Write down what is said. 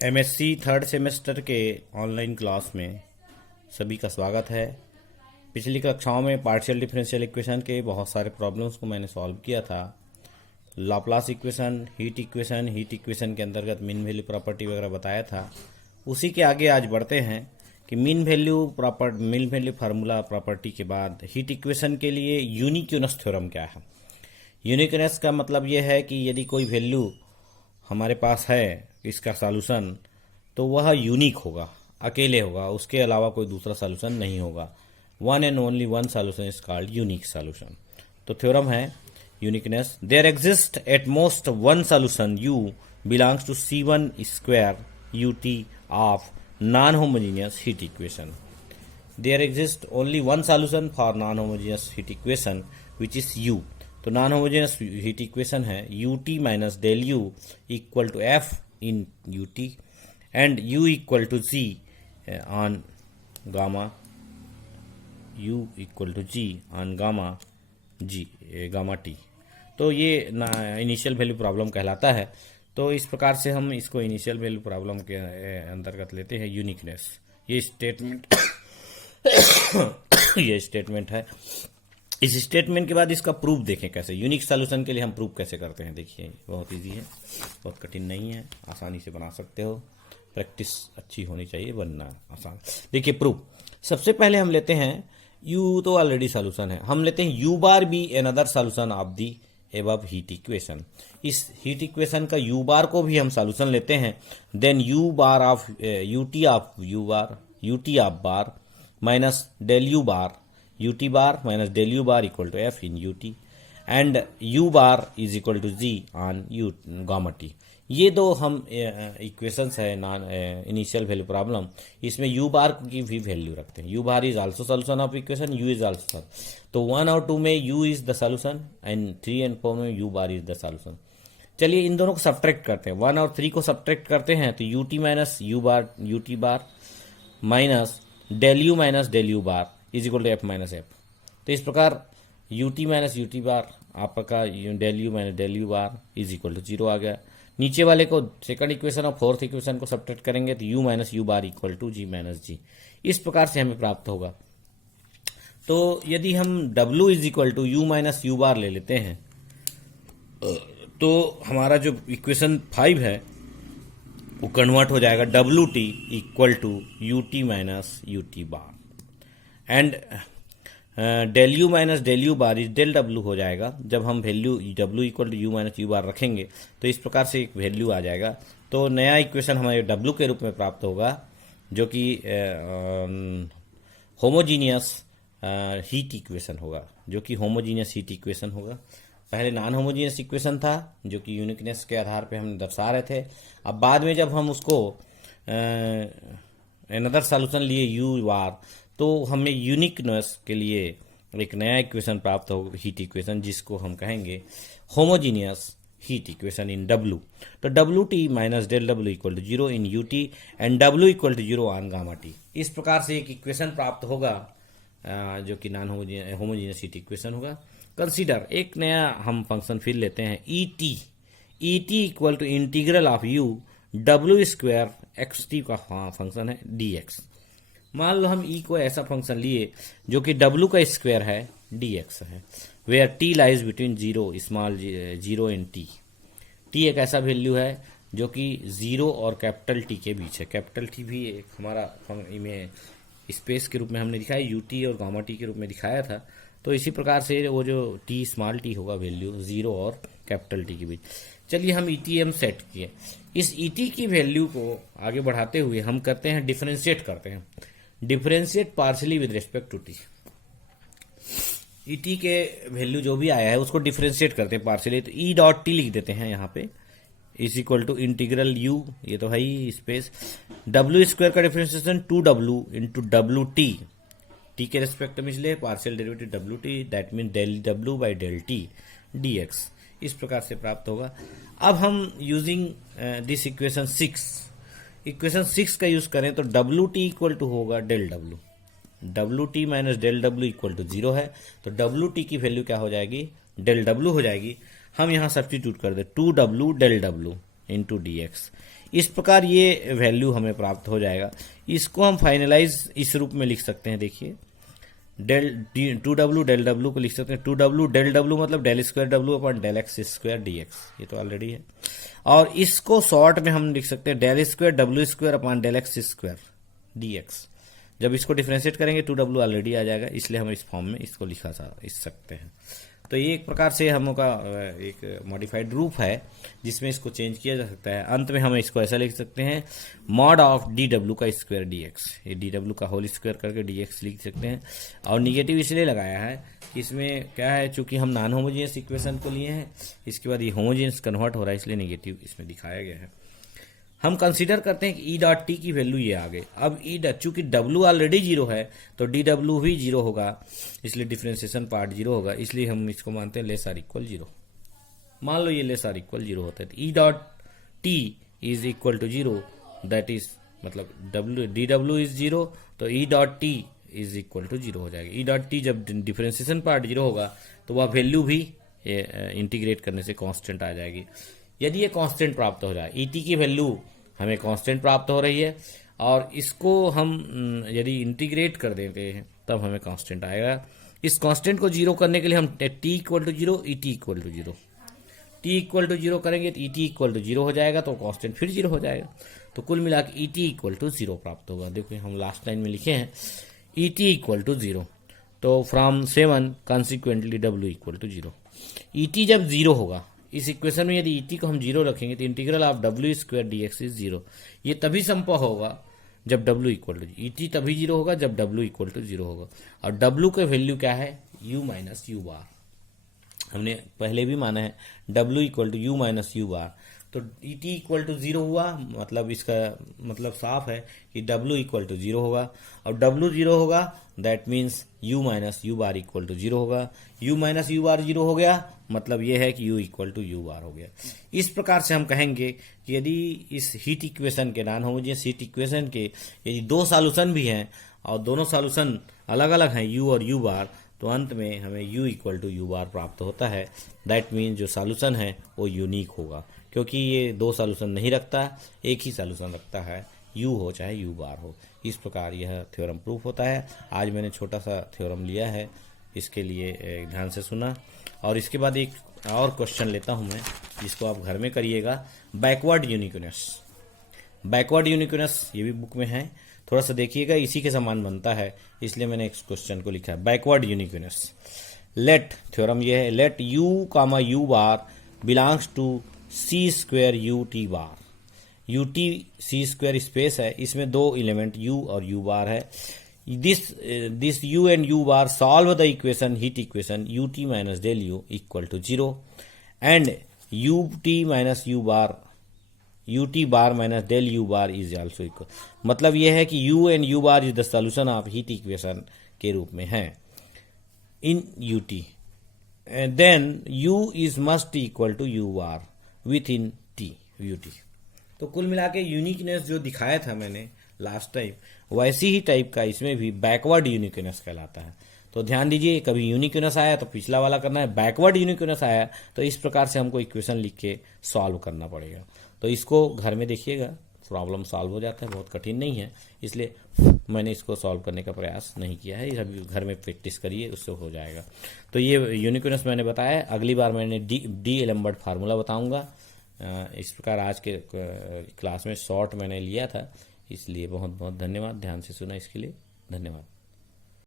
MSc third semester के online class में सभी का स्वागत है। पिछली कक्षाओं में पार्शियल डिफरेंशियल इक्वेशन के बहुत सारे प्रॉब्लम्स को मैंने सॉल्व किया था। लाप्लास इक्वेशन, हीट इक्वेशन के अंतर्गत मीन वैल्यू प्रॉपर्टी वगैरह बताया था। उसी के आगे आज बढ़ते हैं कि मीन वैल्यू फार्मूला प्रॉपर्टी के बाद हीट इक्वेशन के लिए यूनिक्यूनेस थ्योरम क्या है। यूनिक्यूनेस का मतलब यह है कि यदि कोई वैल्यू हमारे पास है इसका सॉल्यूशन, तो वह यूनिक होगा, अकेले होगा, उसके अलावा कोई दूसरा सॉल्यूशन नहीं होगा। One and only one solution is called unique solution. तो थ्योरम है uniqueness. There exist at most one solution U belongs to C1 square UT of non homogeneous heat equation. There exist only one solution for non homogeneous heat equation which is U। तो non homogeneous heat equation है UT minus del U equal to F in UT and U equal to G on gamma, U equal to G on gamma T। तो ये initial value problem कहलाता है। तो इस प्रकार से हम इसको इनिशियल वैल्यू प्रॉब्लम के अंतर्गत लेते हैं यूनिकनेस। ये स्टेटमेंट ये स्टेटमेंट है। इस स्टेटमेंट के बाद इसका प्रूफ देखें कैसे। यूनिक सॉल्यूशन के लिए हम प्रूफ कैसे करते हैं। देखिए बहुत इजी है, बहुत कठिन नहीं है, आसानी से बना सकते हो। प्रैक्टिस अच्छी होनी चाहिए, बनना आसान। देखिए प्रूफ, सबसे पहले हम लेते हैं U तो ऑलरेडी सॉल्यूशन है, हम लेते हैं U bar be another solution of the above heat equation. इस हीट इक्वेशन का U बार को भी हम सॉल्यूशन लेते हैं। Then U bar of UT of UT of bar minus del U bar UT bar minus del U bar equal to F in UT and U bar is equal to G on U gamma T। ये दो हम equations है non initial value problem. इसमें U बार की भी value रखते हैं। U bar is also solution of equation, U is also. तो 1 और 2 में U is the solution and 3 and 4 में U bar is the solution. चलिए इन दोनों को सब्ट्रैक्ट करते हैं। 1 और 3 को सब्ट्रैक्ट करते हैं तो UT minus U bar UT bar minus del U minus del U bar is equal to F minus F। तो इस प्रकार UT माइनस UT बार आपका del U minus del U bar is equal to 0 आ गया। नीचे वाले को second equation और फोर्थ इक्वेशन को सब्ट्रैक्ट करेंगे तो U minus U bar equal to G minus G। इस प्रकार से हमें प्राप्त होगा। तो यदि हम W is equal to U minus U bar ले लेते हैं तो हमारा जो इक्वेशन 5 है वो कन्वर्ट हो जाएगा WT equal to UT minus UT bar and del U minus del U bar is del W हो जाएगा। जब हम value W equal to U minus U bar रखेंगे तो इस प्रकार से एक वैल्यू आ जाएगा। तो नया इक्वेशन हमारे W के रूप में प्राप्त होगा जो कि होमोजीनियस हीट इक्वेशन होगा, जो कि होमोजीनियस हीट इक्वेशन होगा। पहले नॉन होमोजीनियस इक्वेशन था जो कि यूनिकनेस के आधार पे हम दर्शा रहे थे। अब बाद में जब हम उसको अनदर सॉल्यूशन लिए U बार, तो हमें यूनिकनेस के लिए एक नया इक्वेशन प्राप्त होगा, हीट इक्वेशन, जिसको हम कहेंगे homogeneous heat equation in W। तो WT minus del W equal to 0 in UT and W equal to 0 on gamma T। इस प्रकार से एक इक्वेशन प्राप्त होगा जो कि नॉन होमोजीनियस हीट इक्वेशन होगा। कंसीडर एक नया हम फंक्शन फिर लेते हैं ET equal to integral of U W square XT का फंक्शन है dx। मान लो हम E को ऐसा फंक्शन लिए जो कि W का स्क्वायर है dx है, where T lies between 0 and T एक ऐसा वैल्यू है जो कि 0 और कैपिटल T के बीच है। कैपिटल T भी एक हमारा में स्पेस के रूप में हमने दिखाया, UT और गामा T के रूप में दिखाया था। तो इसी प्रकार से वो जो T स्मॉल t होगा वैल्यू 0 और कैपिटल T के बीच। चलिए हम ETM सेट किए। इस ET की वैल्यू को आगे बढ़ाते हुए हम करते हैं डिफरेंशिएट करते हैं। Differentiate partially with respect to T। ET के वैल्यू जो भी आया है उसको डिफरेंशिएट करते हैं पार्शियली। तो E डॉट T लिख देते हैं यहाँ पे is equal to integral U, ये तो है ही स्पेस, W स्क्वायर का differentiation 2W into WT, T के रेस्पेक्ट में इसलिए partial derivative WT, that mean del W by del T dx। इस प्रकार से प्राप्त होगा। अब हम यूजिंग दिस इक्वेशन 6 का यूज करें तो WT इक्वल टू होगा del W। WT minus del W equal to 0 है, तो WT की वैल्यू क्या हो जाएगी, डेल W हो जाएगी। हम यहाँ सब्स्टिट्यूट कर दे 2W del W into d x. इस प्रकार ये वैल्यू हमें प्राप्त हो जाएगा। इसको हम फाइनलाइज इस रूप में लिख सकते हैं, देखिए टू डब्ल्यू डेल डब्ल्यू को लिख सकते हैं, टू डब्ल्यू डेल डब्ल्यू मतलब del square W upon del x square D X, ये तो ऑलरेडी है। और इसको शॉर्ट में हम लिख सकते हैं डेल स्क्वायर डब्ल्यू square upon del x square D x. जब इसको डिफ्रेंशिएट करेंगे टू डब्ल्यू ऑलरेडी आ जाएगा, इसलिए हम इस फॉर्म में इसको लिखा सकते हैं। तो ये एक प्रकार से हम का एक मॉडिफाइड रूप है जिसमें इसको चेंज किया जा सकता है। अंत में हम इसको ऐसा लिख सकते हैं मॉड ऑफ डी डब्ल्यू का स्क्वायर डी एक्स, ये डी डब्ल्यू का होल स्क्वायर करके डी एक्स लिख सकते हैं। और निगेटिव इसलिए लगाया है कि इसमें क्या है, चूंकि हम नॉन होमोजेनियस इक्वेशन को लिए हैं, इसके बाद ये होमोजेनियस कन्वर्ट हो रहा है, इसलिए निगेटिव इसमें दिखाया गया है। हम कंसीडर करते हैं कि ई डॉट टी की वैल्यू ये आ गई। अब ई डॉट, चूंकि डब्ल्यू ऑलरेडी जीरो है तो डी डब्ल्यू भी जीरो होगा, इसलिए डिफ्रेंसिएशन पार्ट जीरो होगा, इसलिए हम इसको मानते हैं लेस आर इक्वल जीरो। मान लो ये लेस आर इक्वल जीरो होता है तो E dot T is equal to zero, that is मतलब W D W is zero, तो E dot T is equal to zero हो जाएगा। ई डॉट टी जब डिफ्रेंसिएशन पार्ट जीरो होगा तो वह वैल्यू भी इंटीग्रेट करने से कांस्टेंट आ जाएगी। यदि ये कांस्टेंट प्राप्त हो जाए, ई टी की वैल्यू हमें कांस्टेंट प्राप्त हो रही है और इसको हम यदि इंटीग्रेट कर देते हैं तब हमें कांस्टेंट आएगा। इस कांस्टेंट को जीरो करने के लिए हम t equal to zero, E T equal to zero, t equal to zero करेंगे तो E T equal to zero हो जाएगा, तो कांस्टेंट फिर जीरो हो जाएगा। तो कुल मिला के E T equal to zero प्राप्त होगा। देखिए हम लास्ट लाइन में लिखे हैं E T equal to zero, तो from 7 consequently W equal to zero. E T जब जीरो होगा, इस इक्वेशन में यदि ई टी को हम जीरो रखेंगे तो इंटीग्रल ऑफ डब्ल्यू square D x is zero. ये तभी संभव होगा जब डब्ल्यू इक्वल टू, ई टी तभी जीरो होगा जब डब्ल्यू इक्वल टू जीरो होगा। और डब्ल्यू का वैल्यू क्या है, यू माइनस यू बार। हमने पहले भी माना है W equal to U minus U bar. तो E T equal to zero हुआ, मतलब इसका मतलब साफ है कि डब्ल्यू इक्वल टू जीरो होगा, और डब्ल्यू जीरो होगा that means U minus U bar equal to zero होगा। U minus U bar zero हो गया मतलब यह है कि U equal to U bar हो गया। इस प्रकार से हम कहेंगे कि यदि इस हीट इक्वेशन के, नॉन होमोजेनियस हीट इक्वेशन के यदि दो सॉल्यूशन भी हैं और दोनों सॉल्यूशन अलग अलग हैं यू और यू बार, तो अंत में हमें u इक्वल टू यू बार प्राप्त होता है। दैट मीन जो सॉल्यूशन है वो यूनिक होगा, क्योंकि ये दो सॉल्यूशन नहीं रखता, एक ही सॉल्यूशन रखता है, u हो चाहे u बार हो। इस प्रकार यह थ्योरम प्रूफ होता है। आज मैंने छोटा सा थ्योरम लिया है, इसके लिए ध्यान से सुना। और इसके बाद एक और क्वेश्चन लेता हूं मैं, जिसको आप घर में करिएगा। बैकवर्ड यूनिक्नेस, बैकवर्ड यूनिक्नेस ये भी बुक में है, थोड़ा सा देखिएगा, इसी के समान बनता है, इसलिए मैंने इस क्वेश्चन को लिखा है। बैकवर्ड यूनिक्नेस, लेट थ्योरम ये है, let u comma u bar belongs to c square u t bar. U t c square space है, इसमें दो एलिमेंट u और u बार है। This u and u bar solve the equation, heat equation u t minus del u equal to zero and u t minus u bar u t bar minus del u bar is also equal. मतलब यह है कि u and u bar is the solution of heat equation के रूप में है in u t, then u is must equal to u bar within t u t। तो कुल मिला के यूनिकनेस जो दिखाया था मैंने लास्ट टाइम, वैसी ही टाइप का इसमें भी बैकवर्ड यूनिकनेस कहलाता है। तो ध्यान दीजिए, कभी यूनिकनेस आया तो पिछला वाला करना है, बैकवर्ड यूनिकनेस आया तो इस प्रकार से हमको इक्वेशन लिख के सॉल्व करना पड़ेगा। तो इसको घर में देखिएगा, प्रॉब्लम सॉल्व हो जाता है, बहुत कठिन नहीं है, इसलिए मैंने इसको सॉल्व करने का प्रयास नहीं किया है। अभी घर में प्रैक्टिस करिए, उससे हो जाएगा। तो ये यूनिकनेस मैंने बताया, अगली बार मैंने डी एलम्बर्ट फार्मूला बताऊंगा। इस प्रकार आज के क्लास में शॉर्ट मैंने लिया था, इसलिए बहुत बहुत धन्यवाद। ध्यान से सुना इसके लिए धन्यवाद।